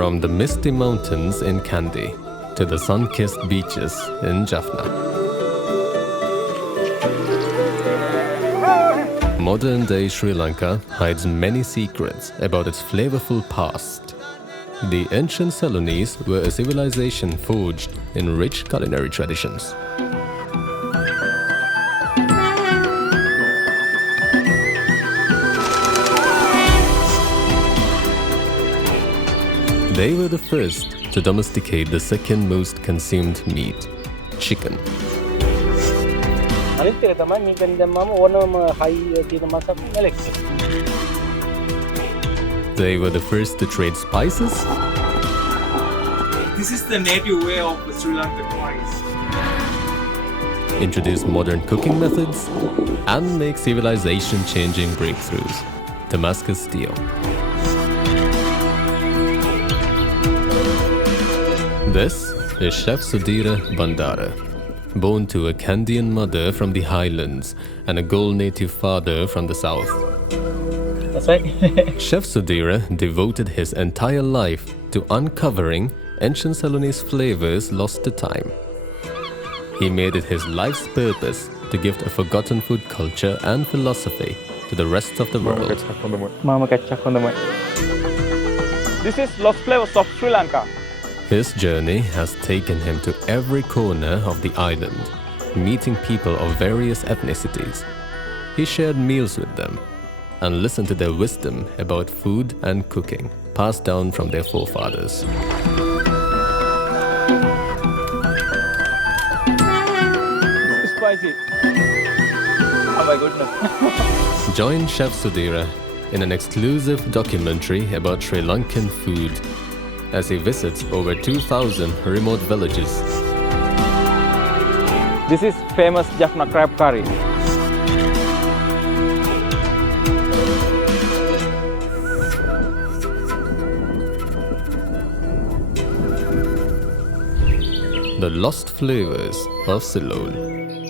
From the misty mountains in Kandy to the sun-kissed beaches in Jaffna. Modern-day Sri Lanka hides many secrets about its flavorful past. The ancient Ceylonese were a civilization forged in rich culinary traditions. They were the first to domesticate the second most consumed meat, chicken. They were the first to trade spices. This is the native way of Sri Lankan rice. Introduce modern cooking methods and make civilization-changing breakthroughs. Damascus steel. This is Chef Sudheera Bandara, born to a Kandian mother from the highlands and a Gold native father from the south. That's right. Chef Sudheera devoted his entire life to uncovering ancient Ceylonese flavors lost to time. He made it his life's purpose to gift a forgotten food culture and philosophy to the rest of the world. This is Lost Flavors of Sri Lanka. His journey has taken him to every corner of the island, meeting people of various ethnicities. He shared meals with them and listened to their wisdom about food and cooking, passed down from their forefathers. It's spicy. Oh my goodness. Join Chef Sudheera in an exclusive documentary about Sri Lankan food as he visits over 2,000 remote villages. This is famous Jaffna crab curry. The lost flavors of Ceylon.